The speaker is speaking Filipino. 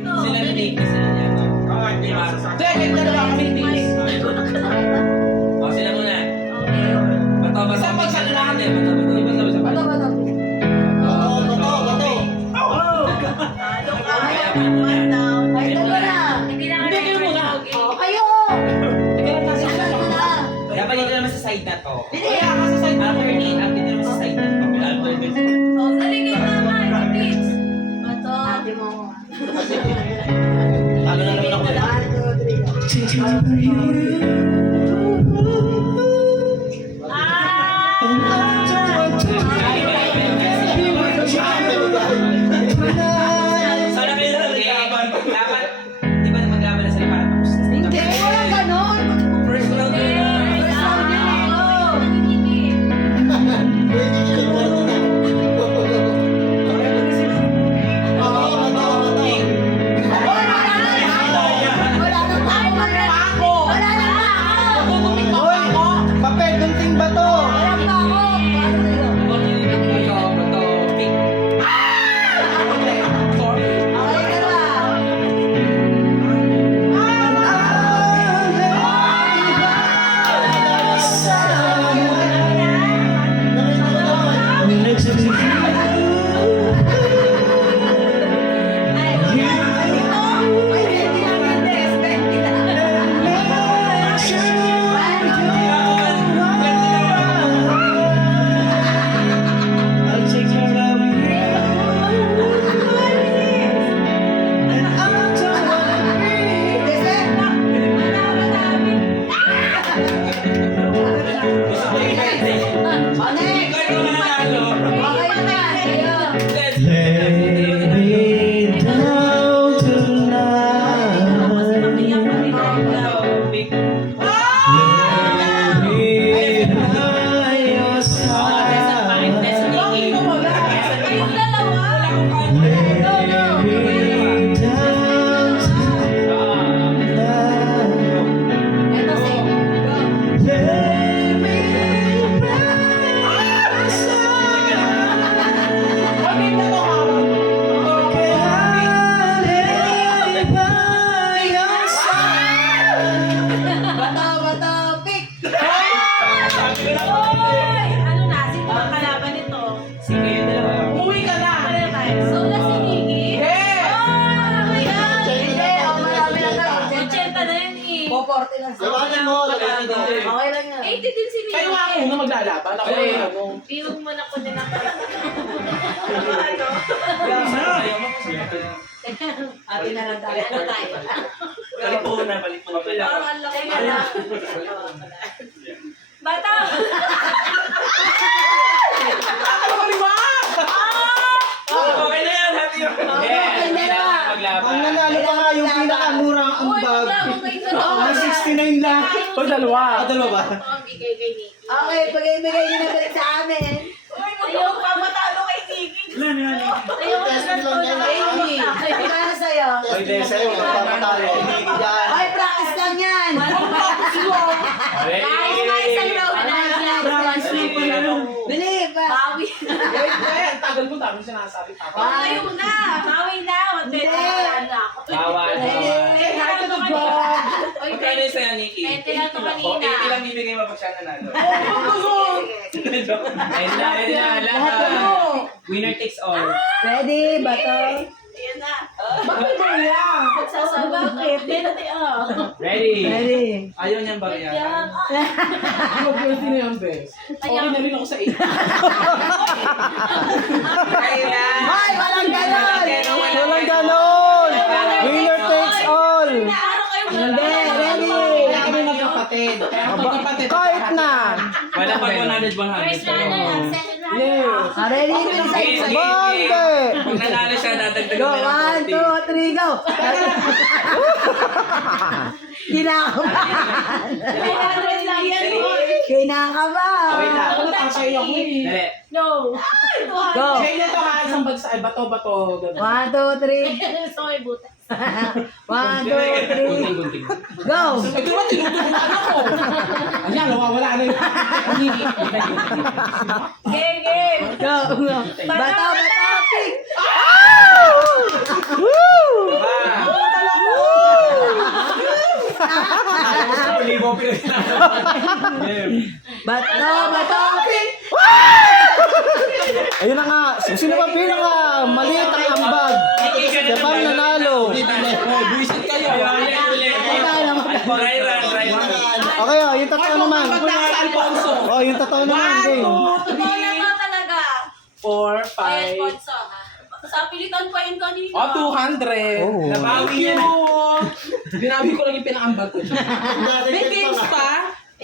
Sila na Nick, sila niya. Oo, hindi ba? Hindi, dalawa kami Nick. O, sila muna. Bato, bato. Saan pagsalunahan din? Bato, bato. Bato, bato. Dapat dito naman sa side na to. Kaya ka sa side na to. Alternate. Dito naman sa side na to. Alternate. Talo na naman ako. Sana kayo dapat, di ba maglaban na sila para tapos na? Hindi, walang ganon. First round na yun. Papel, gunting ba to? Labanan mo, labanan mo. Okay lang yan. 80 din si Mia. Kayo ako na maglalaban. Ako na ano. Iwag mo na ko na lang. Ate na lang tayo. Ano tayo? Balik po na. Parang ang laki na lang. Bata! Okay na yan, happy yun. Ang nanalo pa nga yung pinakamurang ambag. Ang 69 lang. O, dalawa. Dalawa ba? Bigay kay Nikki. Okay, pagay-bigay nyo na balik sa amin. Ayaw pa matalo kay Nikki. Ayaw ko na Amy, magkano sa'yo? Ay, di, sa'yo. Magpapatalo. Yan. Ay, practice lang yan. Believe. Bawi. Wait, tagal mo dami sinasabi. Ayaw na. Bawi na. Magdala na ako. Bawal. Say hi to the vlog. Oy, Magkano yung sa'yo, Nikki? 20 lang to O, kanina. 80 lang bibigay mo pag siya nanalo. Ayun na, ayun na. Lahat ano? Winner takes all. Ready, bato? Ayan na. Bakit ba yan? Magsasabi. Bakit? Dito Ready? Ready. Ayaw niyang Wait barya. yan. Ano, pwede na yan, bes. Okay na rin ako sa 8. Ayun na. Ay, walang ganon. Walang ganon! Winner takes all! Araw kayo Hindi, ready. Kaya kami magkapatid. Kaya magkapatid. Kahit na! Wala pag 100, 100. First runner lang. Second runner. Yes. Ready, Okay, bilisan. Bande! Pag nanalo siya, dadagdagan Go, na ng 1, 2, 3, go. Kinakabahan. 500 lang yan. Kinakabahan. Wait lang. Ako natatay ako eh. Dali. No. Go. Kaya nito ha, isang bagsa, ay bato-bato. 1, 2, 3. Sorry, butas. 1, 2, 3. Gunting-gunting. Go. Ay, di ba tinutubukan ako? Ayan, nawawala na yun. Game, game. Go. Bato, bato, pick. Woo! Bye. Bato. Ayun na nga. Sino ba pinaka maliit ang ambag? Siya pang nanalo. Buisit kayo. Okay, oh, yung totoo naman. Sa Alfonso. Oh, yung totoo naman. Okay. 4, 5. Sa pilitan pa yun kanina. Oh, 200. Oh. Thank you. Binabi ko lang yung pinaambag ko. May games pa.